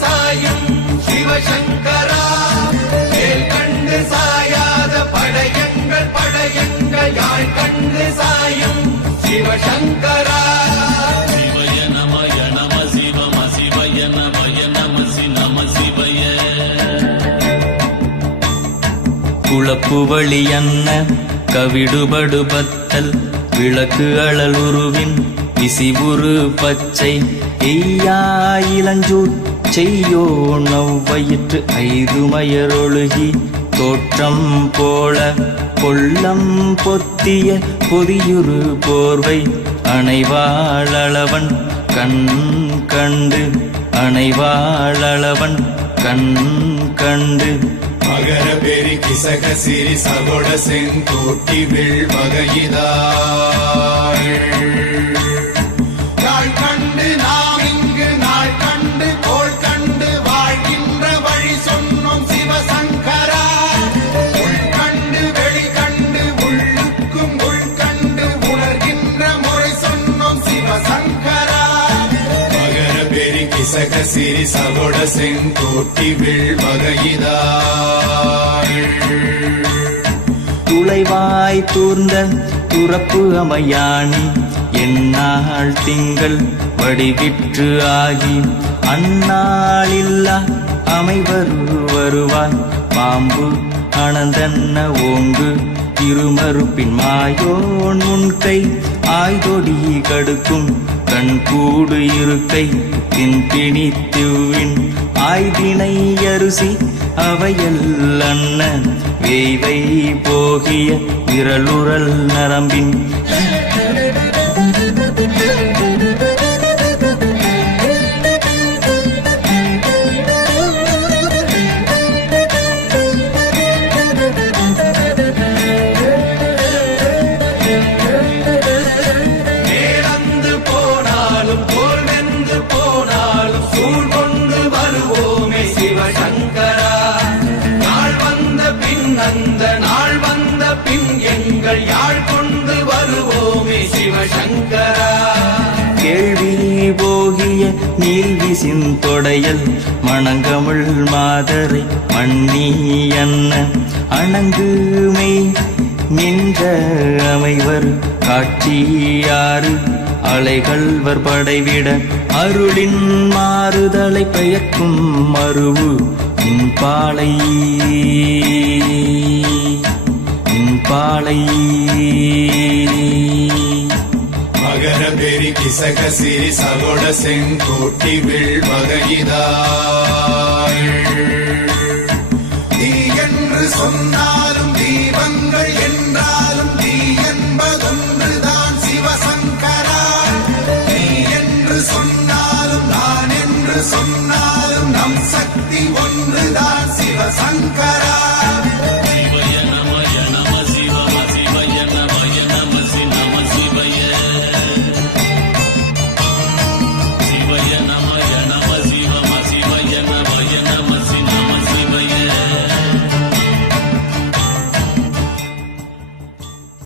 சாயும் சிவசங்கரா வேல் கண்டு சாயாத படையங்கள் படையங்கள் யாழ் கண்டு சாயும் சிவசங்கரா சிவய நமய நம சிவம சிவய நமய நம நம சிவய குளப்புவழி அன்ன கவிடுபடுபத்தல் விளக்கு அழல் உருவின் விசிவுரு பச்சை எய்யா இளஞ்சூர் செய்யோ நவ்வயிற்று ஐதுமயரொழுகி தோற்றம் போல கொள்ளம் பொத்திய பொதியுரு போர்வை அணைவாளவன் கண் கண்டு அணைவாளவன் கண் கண்டு மகர பெரி கிசக சிறி சகோட செங்கோட்டி வில் வகையிதாள் நாள் கண்டு நாம் இங்கு நாள் கண்டு கோள் கண்டு வாழ்கின்ற வழி சொன்னோம் சிவசங்கரா உள் கண்டு வெளி கண்டு உள்ளுக்கும் உள் கண்டு உணர்கின்ற முறை சொன்னோம் சிவசங்கரா மகர பெரி கிசக சிறி சகோட செங்கோட்டி வில் வகையிதாள் துளைவாய் தூர்ந்த துறப்பு அமையாணி எந்நாள் திங்கள் வடிவிற்று ஆகி அந்நாளில்லா வருவாய் பாம்பு அனந்தன்ன ஓங்கு இருமறுப்பின் மாயோன் முன்கை ஆய்தொடி கடுக்கும் கண்கூடு இருக்கை தின்பிணித்துவின் ஆய்தினை அரிசி அவையல் அன்ன வேய்வை போகிய விரலுரல் நரம்பின் மேலந்து போனாலும் போல் வெந்து போனாலும் சூழ் கொண்டு வருவோமே சிவசங்கரா நாள் வந்த பின் அந்த நாள் வந்த பின் எங்கள் யாழ் கொண்டு வருவோமே சிவசங்கரா கேள்வி போகிய நீல்விசின் தொடையல் மணங்கமிழ் மாதரை மண்ணி அன்ன அணங்குமை நின்ற அமைவர் காட்சியாறு அலைகள்வர் படைவிட அருளின் மாறுதலை பெயர்க்கும் மருவு இன்பாலை இன்பாலை மகர பெரி கிசக சிறி சகோட செங்கோட்டி வில் வகையிதாள்